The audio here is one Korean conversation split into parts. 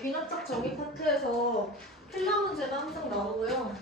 귀납작 정의 파트에서 필러 문제가 항상 나오고요.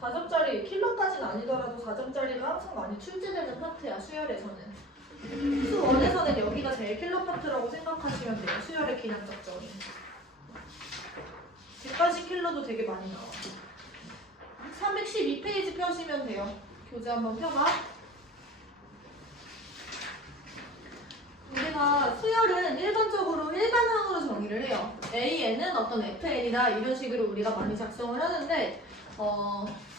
4점짜리, 킬러까지는 아니더라도 4점짜리가 항상 많이 출제되는 파트야, 수열에서는. 수1에서는 여기가 제일 킬러 파트라고 생각하시면 돼요, 수열의 귀납작 정의. 객관식 킬러도 되게 많이 나와. 312페이지 펴시면 돼요. 교재 한번 펴봐. 우리가 수열은 일반적으로 일반항으로 정의를 해요. AN은 어떤 FN이다 이런 식으로 우리가 많이 작성을 하는데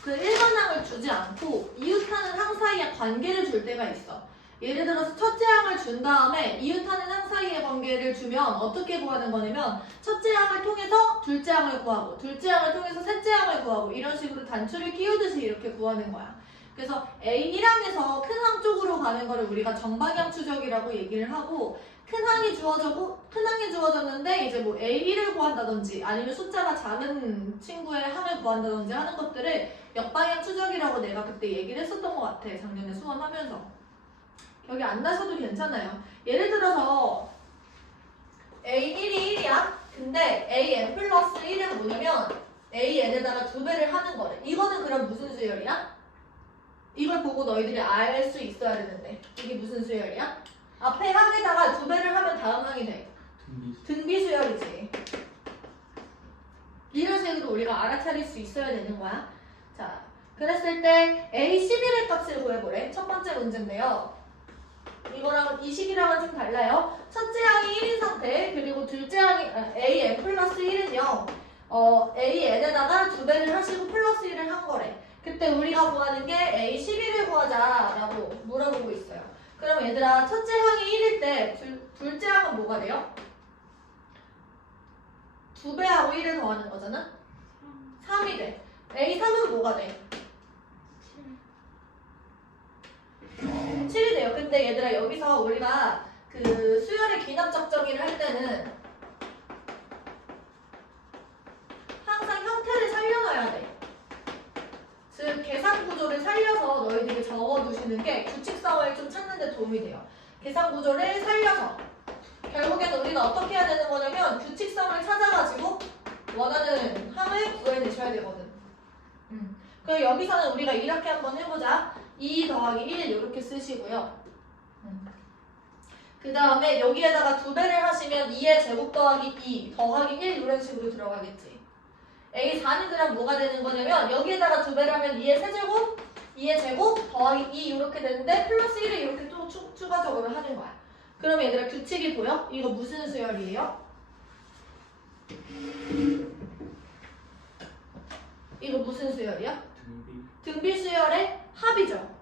그 일반항을 주지 않고 이웃하는 항 사이에 관계를 줄 때가 있어. 예를 들어서 첫째 항을 준 다음에 이웃하는 항 사이의 관계를 주면 어떻게 구하는 거냐면 첫째 항을 통해서 둘째 항을 구하고 둘째 항을 통해서 셋째 항을 구하고 이런 식으로 단추를 끼우듯이 이렇게 구하는 거야. 그래서 A1항에서 큰 항 쪽으로 가는 거를 우리가 정방향 추적이라고 얘기를 하고 큰 항이 주어졌는데 이제 뭐 A1을 구한다든지 아니면 숫자가 작은 친구의 항을 구한다든지 하는 것들을 역방향 추적이라고 내가 그때 얘기를 했었던 것 같아. 작년에 수원하면서. 여기 안 나셔도 괜찮아요. 예를 들어서 A1이 1이야. 근데 AN 플러스 1은 뭐냐면 AN에다가 2배를 하는 거래. 이거는 그럼 무슨 수열이야? 이걸 보고 너희들이 알 수 있어야 되는데 이게 무슨 수열이야? 앞에 항에다가 2배를 하면 다음 항이 돼. 등비 수열이지. 이런 식으로 우리가 알아차릴 수 있어야 되는 거야. 자, 그랬을 때 A11의 값을 구해보래. 첫 번째 문제인데요. 이거랑은 이 식이랑은 좀 달라요. 첫째 항이 1인 상태, 그리고 둘째 항이 AN 플러스 1은요. AN에다가 2배를 하시고 플러스 1을 한 거래. 그때 우리가 구하는 게 A11을 구하자라고 물어보고 있어요. 그럼 얘들아, 첫째 항이 1일 때 둘째 항은 뭐가 돼요? 2배하고 1을 더하는 거잖아? 3이 돼. A3은 뭐가 돼? 7이 돼요. 근데 얘들아, 여기서 우리가 그 수열의 귀납작 정의를 할 때는 항상 형태를 살려놔야 돼. 즉 계산 구조를 살려서 너희들이 적어두시는 게 규칙성을 좀 찾는 데 도움이 돼요. 계산 구조를 살려서 결국에는 우리가 어떻게 해야 되는 거냐면 규칙성을 찾아가지고 원하는 항을 구해내셔야 되거든. 그럼 여기서는 우리가 이렇게 한번 해보자. 2 더하기 1 이렇게 쓰시고요. 그 다음에 여기에다가 2배를 하시면 2의 제곱 더하기 2 더하기 1 이런 식으로 들어가겠지. A4니들은 뭐가 되는 거냐면 여기에다가 2배를 하면 2의 세제곱, 2의 제곱 더하기 2 이렇게 되는데 플러스 1을 이렇게 또 추가적으로 하는 거야. 그럼 얘들아 규칙이 보여? 이거 무슨 수열이에요? 이거 무슨 수열이야? 등비 수열의 합이죠.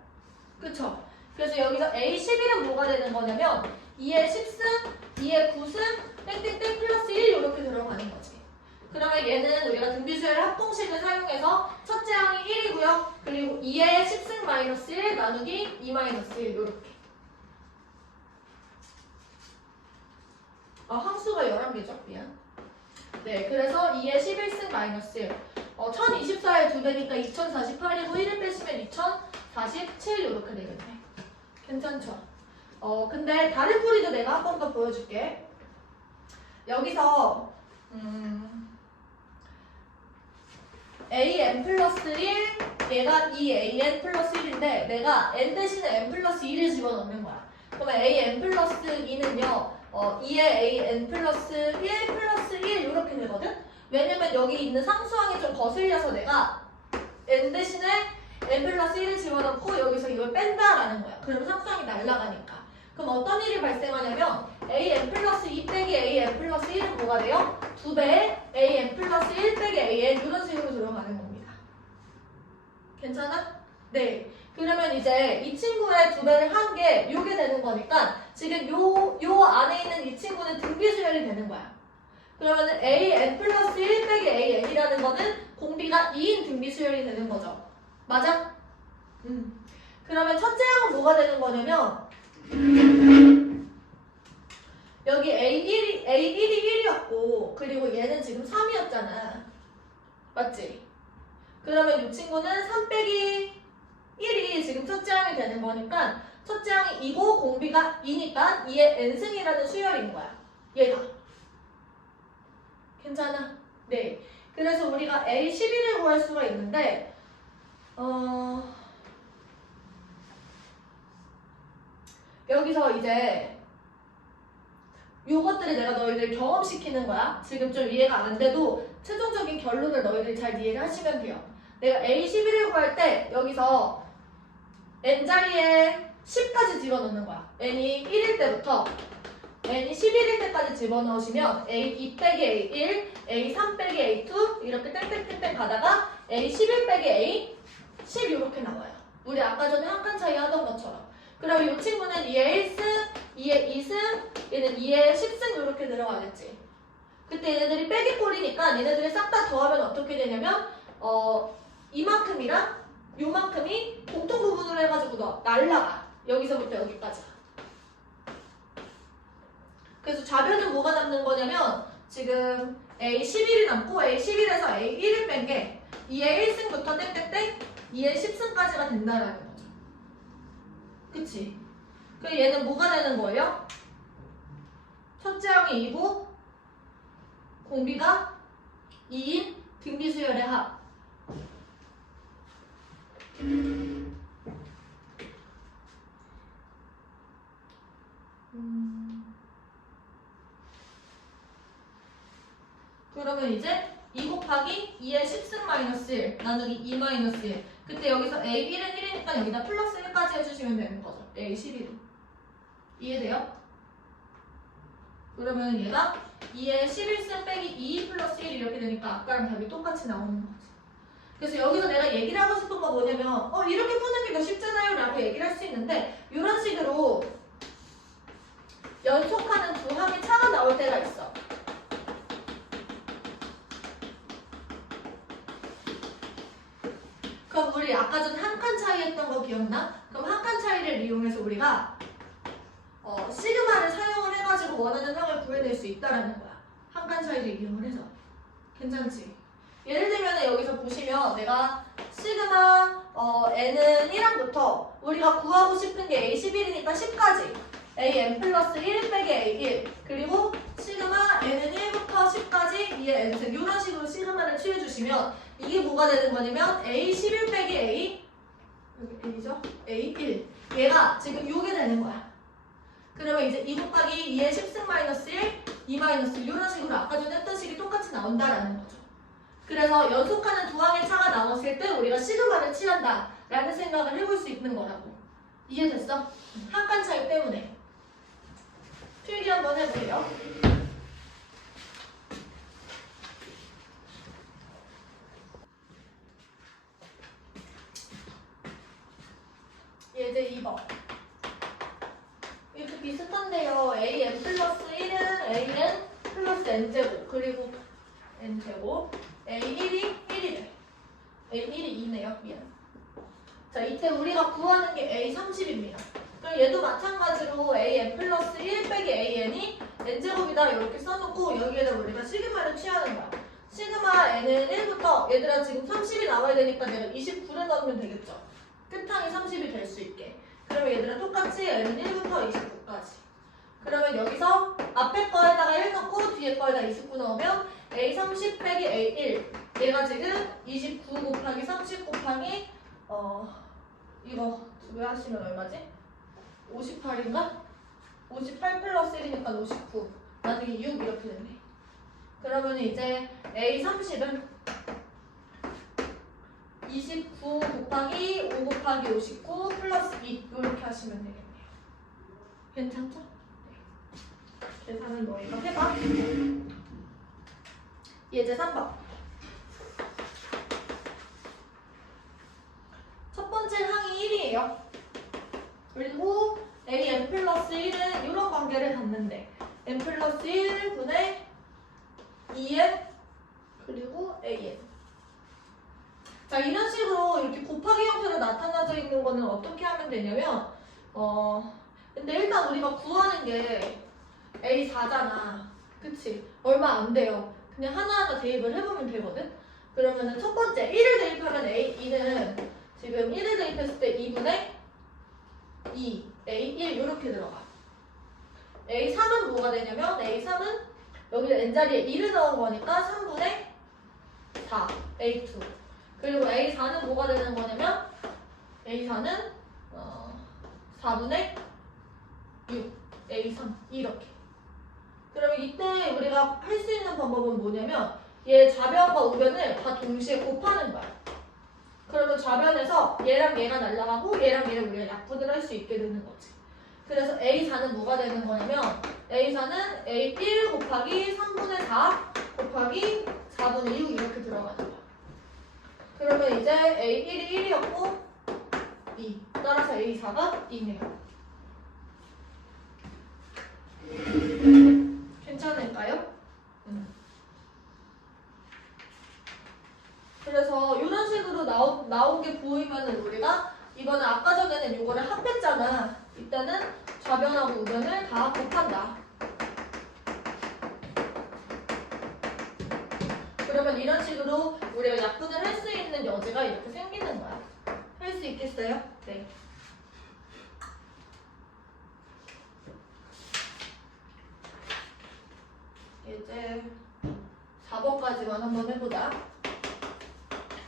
그쵸? 그래서 여기서 A11은 뭐가 되는 거냐면 2의 10승, 2의 9승, 땡땡땡 플러스 1 이렇게 들어가는 거지. 그러면 얘는 우리가 등비수열 합동식을 사용해서 첫째 항이 1이고요. 그리고 2의 10승 마이너스 1 나누기 2 마이너스 1 이렇게. 항수가 11개죠? 미안. 네, 그래서 2의 11승 마이너스 1. 1024의 2배니까 2048이고 1을 빼시면 2047 이렇게 되겠네. 괜찮죠? 근데 다른 풀이도 내가 한 번 더 보여줄게. 여기서 AN 플러스 1, 얘가 2AN 플러스 1인데 내가 N 대신에 N 플러스 2를 집어넣는 거야. 그러면 AN 플러스 2는요 2의 AN 플러스 1 플러스 1 이렇게 되거든? 왜냐면 여기 있는 상수항이 좀 거슬려서 내가 N 대신에 N 플러스 1을 집어넣고 여기서 이걸 뺀다라는 거야. 그러면 상수항이 날아가니까. 그럼 어떤 일이 발생하냐면 AN 플러스 2 빼기 AN 플러스 1은 뭐가 돼요? 2배의 AN 플러스 1 빼기 AN 이런 식으로 들어가는 겁니다. 괜찮아? 네. 그러면 이제 이 친구의 2배를 한 게 요게 되는 거니까 지금 요 안에 있는 이 친구는 등비수열이 되는 거야. 그러면 AN 플러스 1 빼기 AN이라는 거는 공비가 2인 등비수열이 되는 거죠. 맞아? 그러면 첫째 항은 뭐가 되는 거냐면 여기 A1이 1이었고 그리고 얘는 지금 3이었잖아. 맞지? 그러면 이 친구는 3 빼기 1이 지금 첫째 항이 되는 거니까 첫째 항이 2고 공비가 2니까 2의 n승이라는 수열인 거야. 얘다. 괜찮아? 네. 그래서 우리가 A11을 구할 수가 있는데 여기서 이제 요것들을 내가 너희들 경험시키는 거야. 지금 좀 이해가 안 돼도 최종적인 결론을 너희들이 잘 이해를 하시면 돼요. 내가 A11을 구할 때 여기서 n자리에 10까지 집어넣는 거야. n이 1일 때부터 n이 11일 때까지 집어넣으시면 A2 빼기 A1, A3 빼기 A2 이렇게 땡땡땡땡 가다가 A11 빼기 A10 이렇게 나와요. 우리 아까 전에 한 칸 차이 하던 것처럼. 그럼 이 친구는 2의 1승, 2의 2승, 얘는 2의 10승 이렇게 들어가겠지. 그때 얘네들이 빼기 꼴이니까 얘네들이 싹 다 더하면 어떻게 되냐면 이만큼이랑 요만큼이 공통 부분으로 해가지고 날라가. 여기서부터 여기까지. 그래서 좌변은 뭐가 남는 거냐면 지금 A11이 남고 A11에서 A1을 뺀 게 2의 1승부터 땡땡땡 2의 10승까지가 된다라는 거죠. 그치? 그럼 얘는 뭐가 되는 거예요? 첫째 항이 2고 공비가 2인 등비수열의 합. 그러면 이제 2 곱하기 2의 10승 마이너스 1 나누기 2 마이너스 1. 그때 여기서 A1은 1이니까 여기다 플러스 1까지 해주시면 되는 거죠. A11은. 이해돼요? 그러면 얘가 2의 11승 빼기 2 플러스 1 이렇게 되니까 아까랑 답이 똑같이 나오는 거지. 그래서 여기서 내가 얘기를 하고 싶은 거 뭐냐면 이렇게 푸는 게 더 쉽잖아요 라고 얘기를 할 수 있는데 이런 식으로 연속하는 두 항의 차가 나올 때가 있어. 그럼 우리 아까 전 한 칸 차이 했던 거 기억나? 그럼 한 칸 차이를 이용해서 우리가 시그마를 사용을 해가지고 원하는 항을 구해낼 수 있다라는 거야. 한 칸 차이를 이용을 해서. 괜찮지? 예를 들면 여기서 보시면 내가 시그마 n은 1항부터 우리가 구하고 싶은 게 A11이니까 10까지 an 플러스 1 빼기 A1 그리고 시그마 n은 1부터 10까지 2의 n승 이런 식으로 시그마를 취해주시면 이게 뭐가 되는 거냐면 A11 빼기 A 여기 A죠? A1 얘가 지금 요게 되는 거야. 그러면 이제 2 곱하기 2의 10승 마이너스 1 2 마이너스 1 이런 식으로 아까 전에 했던 식이 똑같이 나온다라는 거죠. 그래서 연속하는 두 항의 차가 나왔을 때 우리가 시그마를 취한다 라는 생각을 해볼 수 있는 거라고. 이해됐어? 한 칸 차이 때문에. 필기 한번 해볼게요. 예제 2번. 이렇게 비슷한데요. an 플러스 1은 an 플러스 n제곱 그리고 n제곱 a1이 1이래. a1이 2네요. 미안. 자, 이때 우리가 구하는 게 a30입니다. 그럼 얘도 마찬가지로 an 플러스 1 빼기 an이 n제곱이다 이렇게 써놓고 여기에다 우리가 시그마를 취하는 거야. 시그마 n은 1부터 얘들아 지금 30이 나와야 되니까 내가 29를 넣으면 되겠죠. 끝항이 30이 될 수 있게. 그러면 얘들아 똑같이 n은 1부터 29까지. 그러면 여기서 앞에 거에다가 1 넣고 뒤에 거에다 29 넣으면 A30 빼기 A1 얘가 지금 29 곱하기 30 곱하기 이거 두 배 하시면 얼마지? 58인가? 58 플러스 1이니까 59 나중에 6 이렇게 되네. 그러면 이제 A30은 29 곱하기 5 곱하기 59 플러스 2 이렇게 하시면 되겠네요. 괜찮죠? 네. 계산을 너희가 해봐. 예제 3번. 첫 번째 항이 1이에요. 그리고 a n 플러스 1은 이런 관계를 갖는데 n 플러스 1분의 2n 그리고 an. 자, 이런 식으로 이렇게 곱하기 형태로 나타나져 있는 거는 어떻게 하면 되냐면 근데 일단 우리가 구하는 게 A4잖아. 그치? 얼마 안 돼요. 그냥 하나하나 대입을 해보면 되거든? 그러면은 첫 번째 1을 대입하면 A2는 지금 1을 대입했을 때 2분의 2, A1 이렇게 들어가. A3은 뭐가 되냐면 A3은 여기 n자리에 1을 넣은 거니까 3분의 4 A2. 그리고 A4는 뭐가 되는 거냐면 A4는 4분의 6 A3 이렇게. 그러면 이때 우리가 할 수 있는 방법은 뭐냐면 얘 좌변과 우변을 다 동시에 곱하는 거야. 그러면 좌변에서 얘랑 얘가 날아가고 얘랑 얘를 우리가 약분을 할 수 있게 되는 거지. 그래서 A4는 뭐가 되는 거냐면 A4는 A1 곱하기 3분의 4 곱하기 4분의 6 이렇게 들어가는 거야. 그러면 이제 A1이 1이었고 2 따라서 A4가 2네요. 괜찮을까요? 그래서 이런 식으로 나온 게 보이면은 우리가 이번에 아까 전에는 이거를 합했잖아. 이때는 좌변하고 우변을 다 곱한다. 그러면 이런 식으로 우리가 약분을 할 수 있는 여지가 이렇게 생기는 거야. 할 수 있겠어요? 네. 이제 4번까지만 한번 해보자.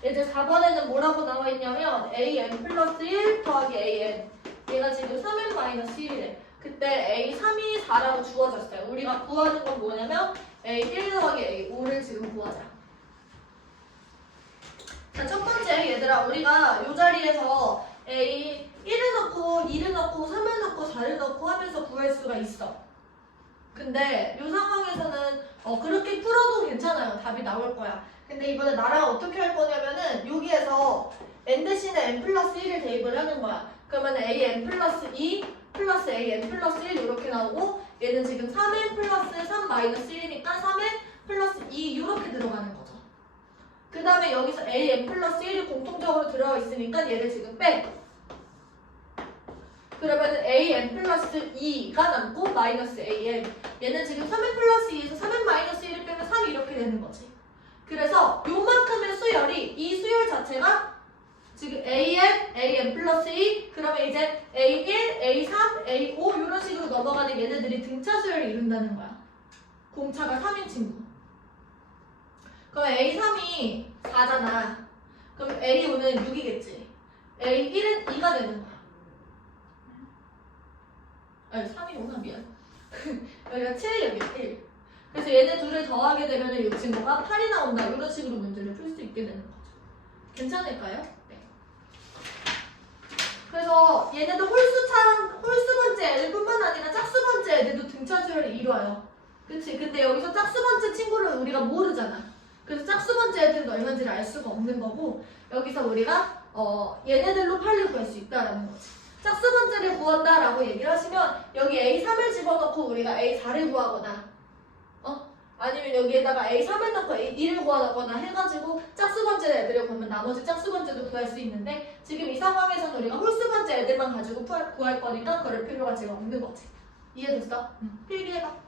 이제 4번에는 뭐라고 나와 있냐면 an 플러스 1 더하기 an. 얘가 지금 3n 마이너스 1이래. 그때 a3이 4라고 주어졌어요. 우리가 구하는 건 뭐냐면 a1 더하기 a5를 지금 구하자. 자, 첫 번째 얘들아, 우리가 이 자리에서 a1을 넣고 2를 넣고 3을 넣고 4를 넣고 하면서 구할 수가 있어. 근데 이 상황에서는 그렇게 풀어도 괜찮아요. 답이 나올 거야. 근데 이번에 나랑 어떻게 할 거냐면은 여기에서 n 대신에 n 플러스 1을 대입을 하는 거야. 그러면 an 플러스 2 플러스 an 플러스 1 이렇게 나오고 얘는 지금 3n 플러스 3 마이너스 1이니까 3n 플러스 2 이렇게 들어가는 거죠. 그 다음에 여기서 an 플러스 1이 공통적으로 들어있으니까 얘를 지금 빼. 그러면 an 플러스 2가 남고 마이너스 an. 얘는 지금 3n 플러스 2에서 3n 마이너스 1을 빼면 3이 이렇게 되는 거지. 그래서 요만큼의 수열이 이 수열 자체가 지금 an 플러스 2 그러면 이제 a1, a3, a5 이런 식으로 넘어가는 얘네들이 등차 수열을 이룬다는 거야. 공차가 3인 친구. 그럼 a3이 4잖아. 그럼 a5는 6이겠지. a1은 2가 되는 거야. 아니 3이구나 미안. 여기가 7, 여기 1. 그래서 얘네 둘을 더하게 되면 이 친구가 8이 나온다. 이런 식으로 문제를 풀 수 있게 되는 거죠. 괜찮을까요? 네. 그래서 얘네도 홀수 번째 애들뿐만 아니라 짝수 번째 애들도 등차 수열을 이뤄요. 그치? 근데 여기서 짝수 번째 친구를 우리가 모르잖아. 그래서 짝수 번째 애들은 얼마인지를 알 수가 없는 거고 여기서 우리가 얘네들로 8을 구할 수 있다라는 거지. 짝수 번째를 구한다라고 얘기를 하시면 여기 A3을 집어넣고 우리가 A4를 구하거나 아니면 여기에다가 A3을 넣고 A2를 구하거나 해가지고 짝수 번째 애들을 구하면 나머지 짝수 번째도 구할 수 있는데 지금 이 상황에서는 우리가 홀수 번째 애들만 가지고 구할 거니까 그럴 필요가 지금 없는 거지. 이해됐어? 필기해봐.